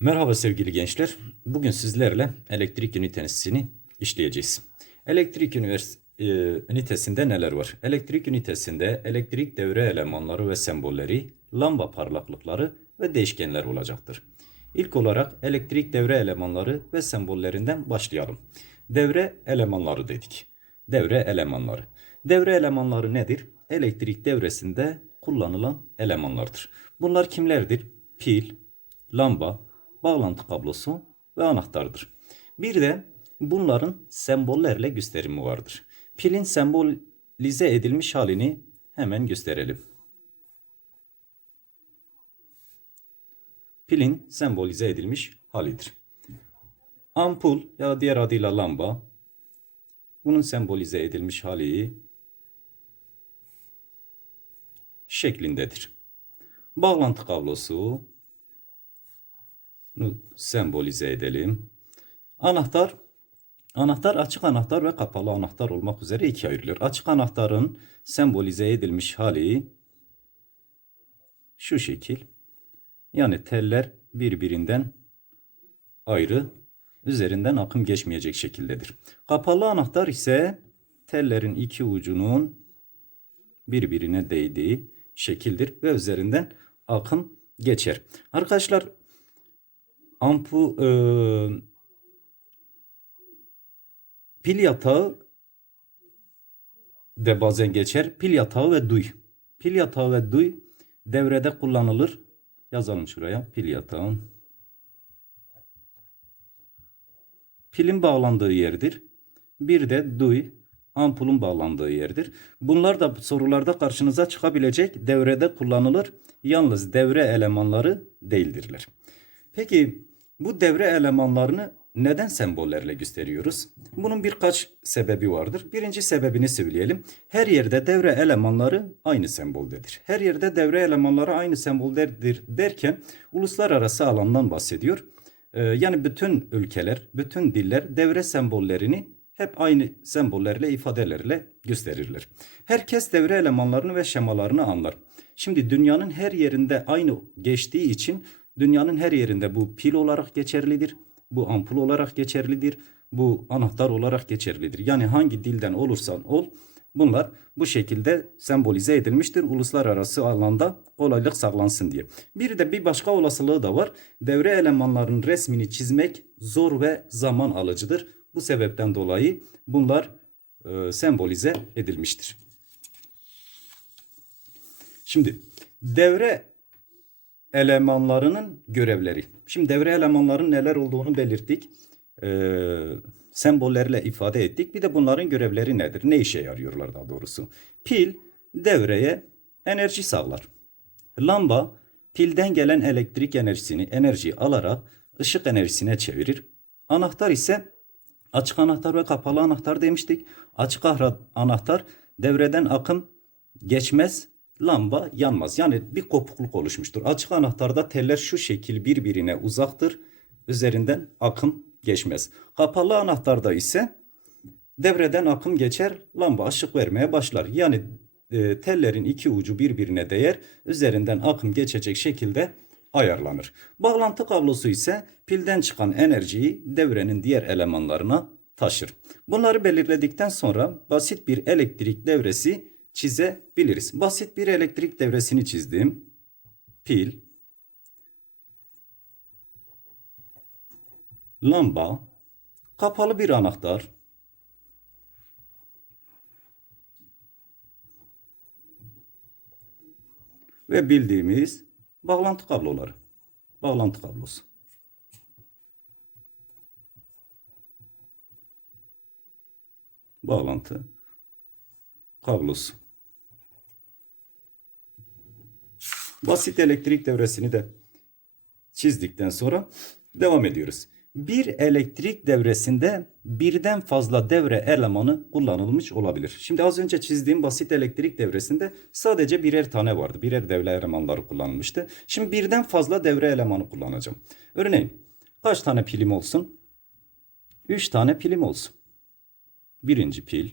Merhaba sevgili gençler. Bugün sizlerle elektrik ünitesini işleyeceğiz. Elektrik e, ünitesinde neler var? Elektrik ünitesinde elektrik devre elemanları ve sembolleri, lamba parlaklıkları ve değişkenler olacaktır. İlk olarak elektrik devre elemanları ve sembollerinden başlayalım. Devre elemanları dedik. Devre elemanları. Devre elemanları nedir? Elektrik devresinde kullanılan elemanlardır. Bunlar kimlerdir? Pil, lamba, bağlantı kablosu ve anahtardır. Bir de bunların sembollerle gösterimi vardır. Pilin sembolize edilmiş halini hemen gösterelim. Pilin sembolize edilmiş halidir. Ampul ya da diğer adıyla lamba bunun sembolize edilmiş hali şeklindedir. Bağlantı kablosu sembolize edelim. Anahtar Anahtar açık anahtar ve kapalı anahtar olmak üzere ikiye ayrılıyor. Açık anahtarın sembolize edilmiş hali şu şekil. Yani teller birbirinden ayrı, üzerinden akım geçmeyecek şekildedir. Kapalı anahtar ise tellerin iki ucunun birbirine değdiği şekildir ve üzerinden akım geçer. Arkadaşlar ampu e, pil yatağı de bazen geçer. Pil yatağı ve duy. Pil yatağı ve duy devrede kullanılır. Yazalım şuraya. Pil yatağı. Pilin bağlandığı yerdir. Bir de duy ampulun bağlandığı yerdir. Bunlar da sorularda karşınıza çıkabilecek devrede kullanılır. Yalnız devre elemanları değildirler. Peki bu devre elemanlarını neden sembollerle gösteriyoruz? Bunun birkaç sebebi vardır. Birinci sebebini söyleyelim. Her yerde devre elemanları aynı semboldedir. Her yerde devre elemanları aynı semboldedir derken uluslararası alandan bahsediyor. Ee, yani bütün ülkeler, bütün diller devre sembollerini hep aynı sembollerle, ifadelerle gösterirler. Herkes devre elemanlarını ve şemalarını anlar. Şimdi dünyanın her yerinde aynı geçtiği için dünyanın her yerinde bu pil olarak geçerlidir. Bu ampul olarak geçerlidir. Bu anahtar olarak geçerlidir. Yani hangi dilden olursan ol bunlar bu şekilde sembolize edilmiştir. Uluslararası alanda kolaylık sağlansın diye. Bir de bir başka olasılığı da var. Devre elemanlarının resmini çizmek zor ve zaman alıcıdır. Bu sebepten dolayı bunlar e, sembolize edilmiştir. Şimdi devre elemanlarının görevleri. Şimdi devre elemanların neler olduğunu belirttik. Ee, sembollerle ifade ettik. Bir de bunların görevleri nedir? Ne işe yarıyorlar daha doğrusu? Pil devreye enerji sağlar. Lamba pilden gelen elektrik enerjisini enerji alarak ışık enerjisine çevirir. Anahtar ise açık anahtar ve kapalı anahtar demiştik. Açık anahtar devreden akım geçmez, lamba yanmaz. Yani bir kopukluk oluşmuştur. Açık anahtarda teller şu şekil birbirine uzaktır. Üzerinden akım geçmez. Kapalı anahtarda ise devreden akım geçer, lamba ışık vermeye başlar. Yani e, tellerin iki ucu birbirine değer, üzerinden akım geçecek şekilde ayarlanır. Bağlantı kablosu ise pilden çıkan enerjiyi devrenin diğer elemanlarına taşır. Bunları belirledikten sonra basit bir elektrik devresi çizebiliriz. Basit bir elektrik devresini çizdim. Pil, lamba, kapalı bir anahtar, ve bildiğimiz bağlantı kabloları. Bağlantı kablosu. Bağlantı kablosu. Basit elektrik devresini de çizdikten sonra devam ediyoruz. Bir elektrik devresinde birden fazla devre elemanı kullanılmış olabilir. Şimdi az önce çizdiğim basit elektrik devresinde sadece birer tane vardı. Birer devre elemanları kullanılmıştı. Şimdi birden fazla devre elemanı kullanacağım. Örneğin kaç tane pilim olsun? 3 tane pilim olsun. Birinci pil.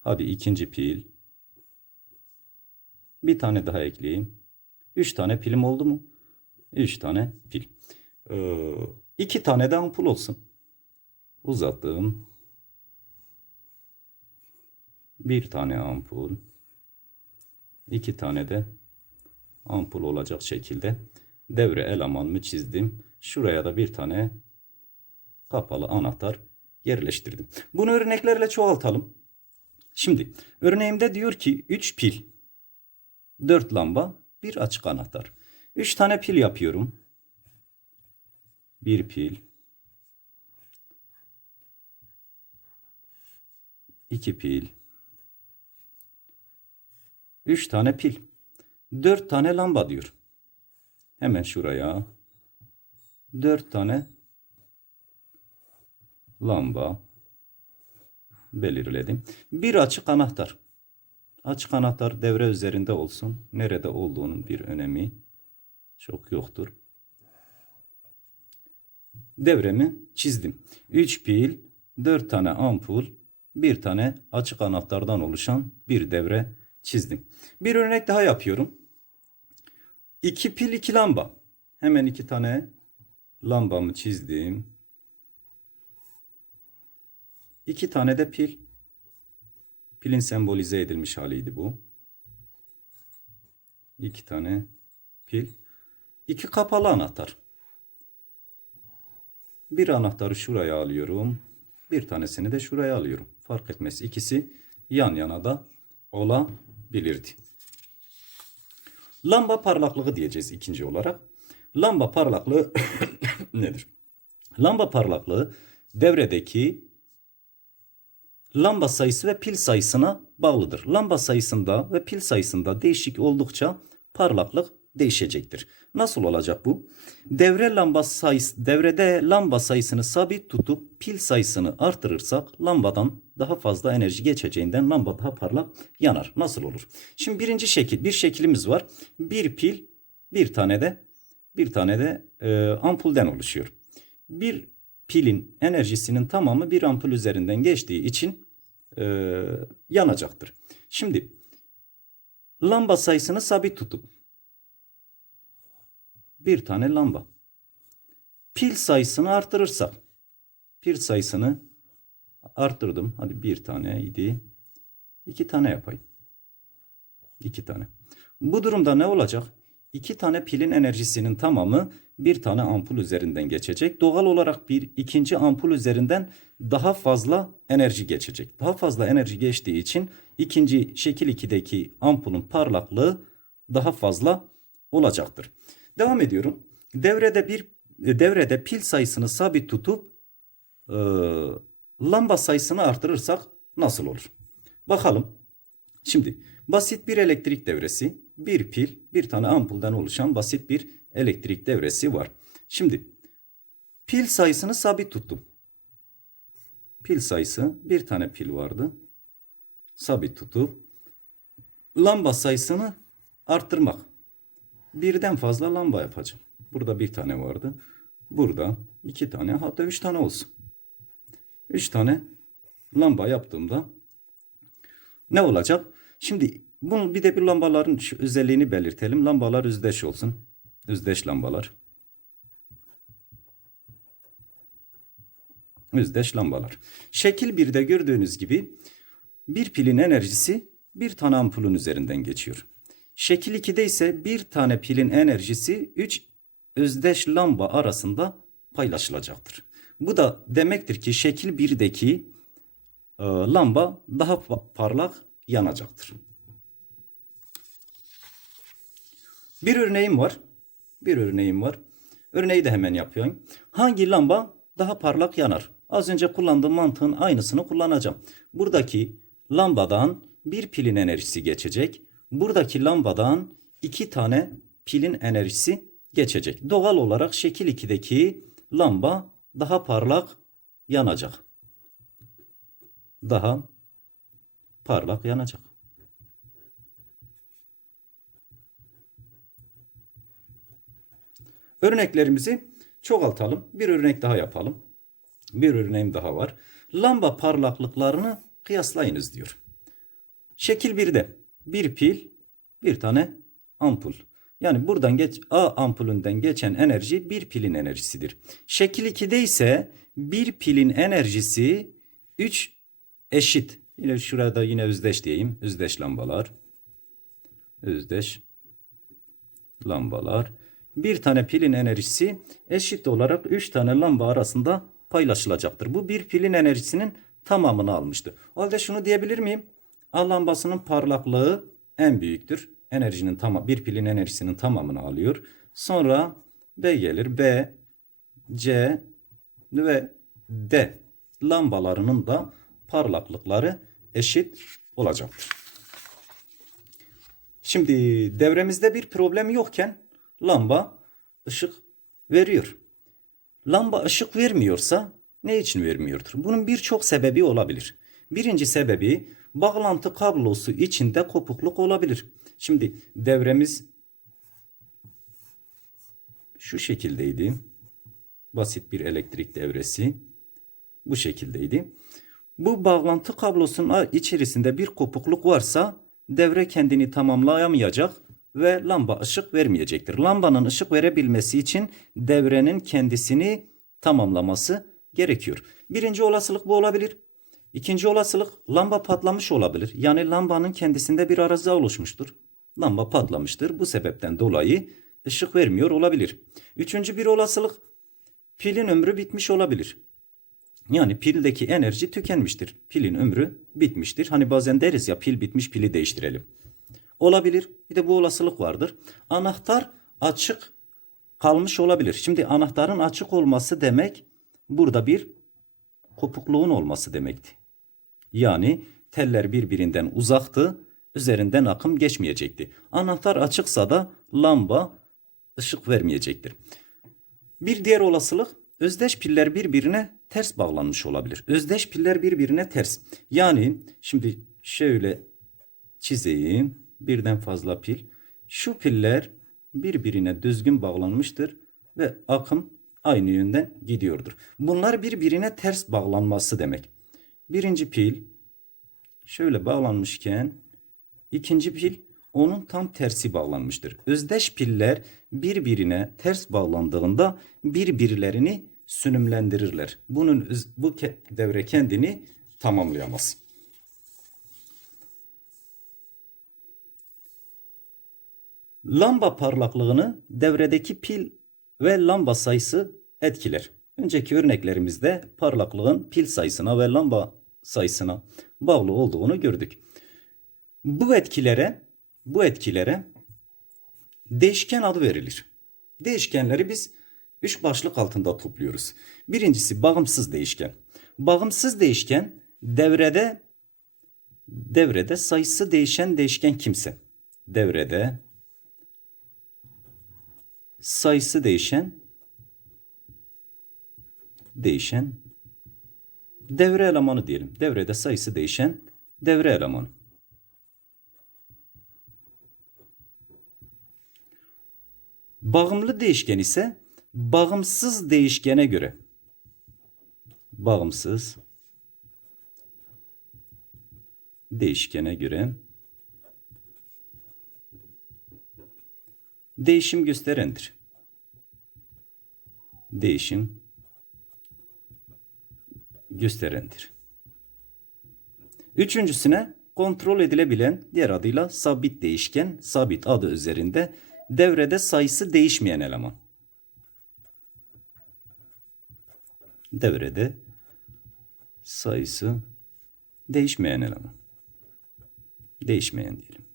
Hadi ikinci pil. Bir tane daha ekleyeyim. Üç tane pilim oldu mu? 3 tane pil. Ee, 2 tane de ampul olsun. Uzattım. Bir tane ampul. iki tane de ampul olacak şekilde devre elemanımı çizdim. Şuraya da bir tane kapalı anahtar yerleştirdim. Bunu örneklerle çoğaltalım. Şimdi örneğimde diyor ki 3 pil, 4 lamba, bir açık anahtar. 3 tane pil yapıyorum. Bir pil, iki pil, üç tane pil, dört tane lamba diyor. Hemen şuraya dört tane lamba belirledim. Bir açık anahtar. Açık anahtar devre üzerinde olsun. Nerede olduğunun bir önemi çok yoktur. Devremi çizdim. 3 pil, 4 tane ampul, bir tane açık anahtardan oluşan bir devre çizdim. Bir örnek daha yapıyorum. 2 pil 2 lamba. Hemen iki tane lambamı çizdim. İki tane de pil. Pilin sembolize edilmiş haliydi bu. İki tane pil. İki kapalı anahtar. Bir anahtarı şuraya alıyorum. Bir tanesini de şuraya alıyorum. Fark etmez. İkisi yan yana da olabilirdi. Lamba parlaklığı diyeceğiz ikinci olarak. Lamba parlaklığı nedir? Lamba parlaklığı devredeki lamba sayısı ve pil sayısına bağlıdır. Lamba sayısında ve pil sayısında değişik oldukça parlaklık değişecektir. Nasıl olacak bu? Devre lamba sayısı devrede lamba sayısını sabit tutup pil sayısını artırırsak lambadan daha fazla enerji geçeceğinden lamba daha parlak yanar. Nasıl olur? Şimdi birinci şekil bir şeklimiz var. Bir pil bir tane de bir tane de e, ampulden oluşuyor. Bir pilin enerjisinin tamamı bir ampul üzerinden geçtiği için e, yanacaktır. Şimdi lamba sayısını sabit tutup bir tane lamba. Pil sayısını artırırsak pil sayısını arttırdım. Hadi bir tane idi. İki tane yapayım. İki tane. Bu durumda ne olacak? İki tane pilin enerjisinin tamamı bir tane ampul üzerinden geçecek. Doğal olarak bir ikinci ampul üzerinden daha fazla enerji geçecek. Daha fazla enerji geçtiği için ikinci şekil 2'deki ampulün parlaklığı daha fazla olacaktır. Devam ediyorum. Devrede bir devrede pil sayısını sabit tutup e, lamba sayısını artırırsak nasıl olur? Bakalım. Şimdi basit bir elektrik devresi, bir pil, bir tane ampulden oluşan basit bir elektrik devresi var. Şimdi pil sayısını sabit tuttum. Pil sayısı bir tane pil vardı. Sabit tutup lamba sayısını arttırmak. Birden fazla lamba yapacağım. Burada bir tane vardı. Burada iki tane hatta üç tane olsun. Üç tane lamba yaptığımda ne olacak? Şimdi bunu bir de bir lambaların özelliğini belirtelim. Lambalar özdeş olsun. Özdeş lambalar. Özdeş lambalar. Şekil 1'de gördüğünüz gibi bir pilin enerjisi bir tane ampulün üzerinden geçiyor. Şekil 2'de ise bir tane pilin enerjisi 3 özdeş lamba arasında paylaşılacaktır. Bu da demektir ki şekil 1'deki e, lamba daha pa- parlak yanacaktır. Bir örneğim var. Bir örneğim var. Örneği de hemen yapıyorum. Hangi lamba daha parlak yanar? Az önce kullandığım mantığın aynısını kullanacağım. Buradaki lambadan bir pilin enerjisi geçecek. Buradaki lambadan iki tane pilin enerjisi geçecek. Doğal olarak şekil 2'deki lamba daha parlak yanacak. Daha parlak yanacak. Örneklerimizi çoğaltalım. Bir örnek daha yapalım. Bir örneğim daha var. Lamba parlaklıklarını kıyaslayınız diyor. Şekil 1'de bir pil, bir tane ampul. Yani buradan geç A ampulünden geçen enerji bir pilin enerjisidir. Şekil 2'de ise bir pilin enerjisi 3 eşit. Yine şurada yine özdeş diyeyim. Özdeş lambalar. Özdeş lambalar. Bir tane pilin enerjisi eşit olarak 3 tane lamba arasında paylaşılacaktır. Bu bir pilin enerjisinin tamamını almıştı. O halde şunu diyebilir miyim? A lambasının parlaklığı en büyüktür. Enerjinin tamam bir pilin enerjisinin tamamını alıyor. Sonra B gelir. B, C ve D lambalarının da parlaklıkları eşit olacaktır. Şimdi devremizde bir problem yokken lamba ışık veriyor. Lamba ışık vermiyorsa ne için vermiyordur? Bunun birçok sebebi olabilir. Birinci sebebi bağlantı kablosu içinde kopukluk olabilir. Şimdi devremiz şu şekildeydi. Basit bir elektrik devresi bu şekildeydi. Bu bağlantı kablosunun içerisinde bir kopukluk varsa devre kendini tamamlayamayacak ve lamba ışık vermeyecektir. Lambanın ışık verebilmesi için devrenin kendisini tamamlaması gerekiyor. Birinci olasılık bu olabilir. İkinci olasılık lamba patlamış olabilir. Yani lambanın kendisinde bir arıza oluşmuştur. Lamba patlamıştır. Bu sebepten dolayı ışık vermiyor olabilir. Üçüncü bir olasılık pilin ömrü bitmiş olabilir. Yani pildeki enerji tükenmiştir. Pilin ömrü bitmiştir. Hani bazen deriz ya pil bitmiş pili değiştirelim. Olabilir. Bir de bu olasılık vardır. Anahtar açık kalmış olabilir. Şimdi anahtarın açık olması demek burada bir kopukluğun olması demekti. Yani teller birbirinden uzaktı, üzerinden akım geçmeyecekti. Anahtar açıksa da lamba ışık vermeyecektir. Bir diğer olasılık özdeş piller birbirine ters bağlanmış olabilir. Özdeş piller birbirine ters. Yani şimdi şöyle çizeyim. Birden fazla pil. Şu piller birbirine düzgün bağlanmıştır ve akım aynı yönden gidiyordur. Bunlar birbirine ters bağlanması demek. Birinci pil şöyle bağlanmışken ikinci pil onun tam tersi bağlanmıştır. Özdeş piller birbirine ters bağlandığında birbirlerini sünümlendirirler. Bunun bu devre kendini tamamlayamaz. Lamba parlaklığını devredeki pil ve lamba sayısı etkiler. Önceki örneklerimizde parlaklığın pil sayısına ve lamba sayısına bağlı olduğunu gördük. Bu etkilere bu etkilere değişken adı verilir. Değişkenleri biz üç başlık altında topluyoruz. Birincisi bağımsız değişken. Bağımsız değişken devrede devrede sayısı değişen değişken kimse. Devrede sayısı değişen değişen devre elemanı diyelim. Devrede sayısı değişen devre elemanı. Bağımlı değişken ise bağımsız değişkene göre bağımsız değişkene göre değişim gösterendir. Değişim gösterendir. Üçüncüsüne kontrol edilebilen diğer adıyla sabit değişken, sabit adı üzerinde devrede sayısı değişmeyen eleman. Devrede sayısı değişmeyen eleman. Değişmeyen diyelim.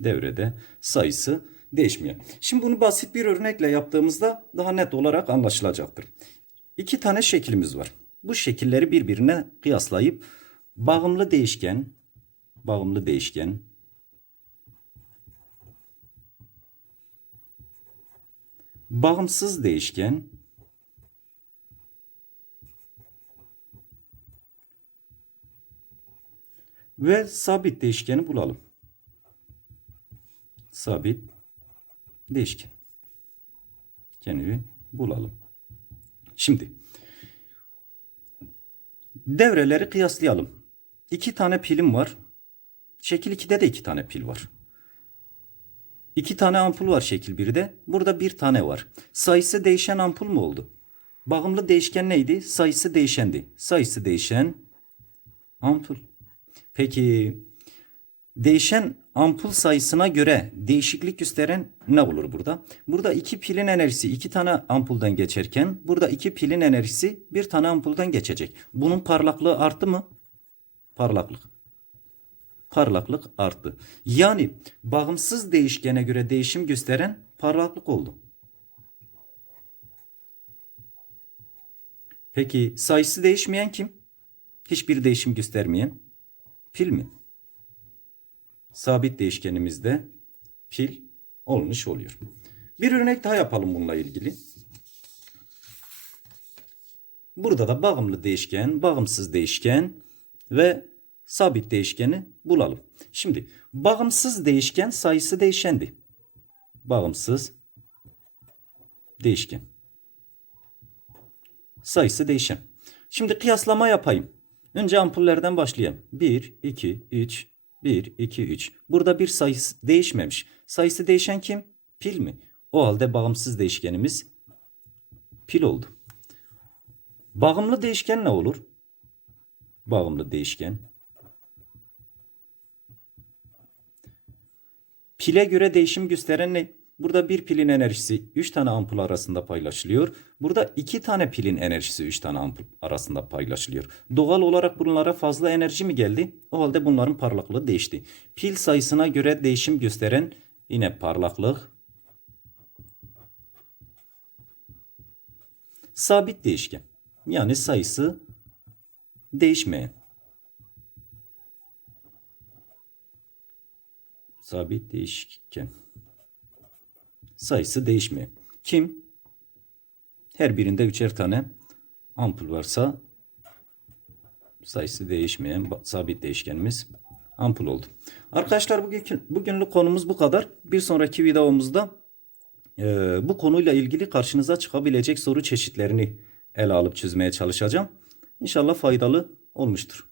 Devrede sayısı değişmiyor. Şimdi bunu basit bir örnekle yaptığımızda daha net olarak anlaşılacaktır. İki tane şeklimiz var. Bu şekilleri birbirine kıyaslayıp bağımlı değişken, bağımlı değişken, bağımsız değişken ve sabit değişkeni bulalım. Sabit değişken. Kendini bulalım. Şimdi devreleri kıyaslayalım. İki tane pilim var. Şekil 2'de de iki tane pil var. İki tane ampul var şekil 1'de. Burada bir tane var. Sayısı değişen ampul mu oldu? Bağımlı değişken neydi? Sayısı değişendi. Sayısı değişen ampul. Peki değişen ampul sayısına göre değişiklik gösteren ne olur burada? Burada iki pilin enerjisi iki tane ampulden geçerken burada iki pilin enerjisi bir tane ampulden geçecek. Bunun parlaklığı arttı mı? Parlaklık. Parlaklık arttı. Yani bağımsız değişkene göre değişim gösteren parlaklık oldu. Peki sayısı değişmeyen kim? Hiçbir değişim göstermeyen pil mi? Sabit değişkenimizde pil olmuş oluyor. Bir örnek daha yapalım bununla ilgili. Burada da bağımlı değişken, bağımsız değişken ve sabit değişkeni bulalım. Şimdi bağımsız değişken sayısı değişendi. Bağımsız değişken. Sayısı değişen. Şimdi kıyaslama yapayım. Önce ampullerden başlayalım. 1, 2, 3, 1, 2, 3. Burada bir sayısı değişmemiş. Sayısı değişen kim? Pil mi? O halde bağımsız değişkenimiz pil oldu. Bağımlı değişken ne olur? Bağımlı değişken. Pile göre değişim gösteren ne? Burada bir pilin enerjisi 3 tane ampul arasında paylaşılıyor. Burada 2 tane pilin enerjisi 3 tane ampul arasında paylaşılıyor. Doğal olarak bunlara fazla enerji mi geldi? O halde bunların parlaklığı değişti. Pil sayısına göre değişim gösteren yine parlaklık. Sabit değişken. Yani sayısı değişmeyen. Sabit değişken. Sayısı değişmiyor. Kim? Her birinde üçer tane ampul varsa sayısı değişmeyen sabit değişkenimiz ampul oldu. Arkadaşlar bugün, bugünlük konumuz bu kadar. Bir sonraki videomuzda e, bu konuyla ilgili karşınıza çıkabilecek soru çeşitlerini ele alıp çözmeye çalışacağım. İnşallah faydalı olmuştur.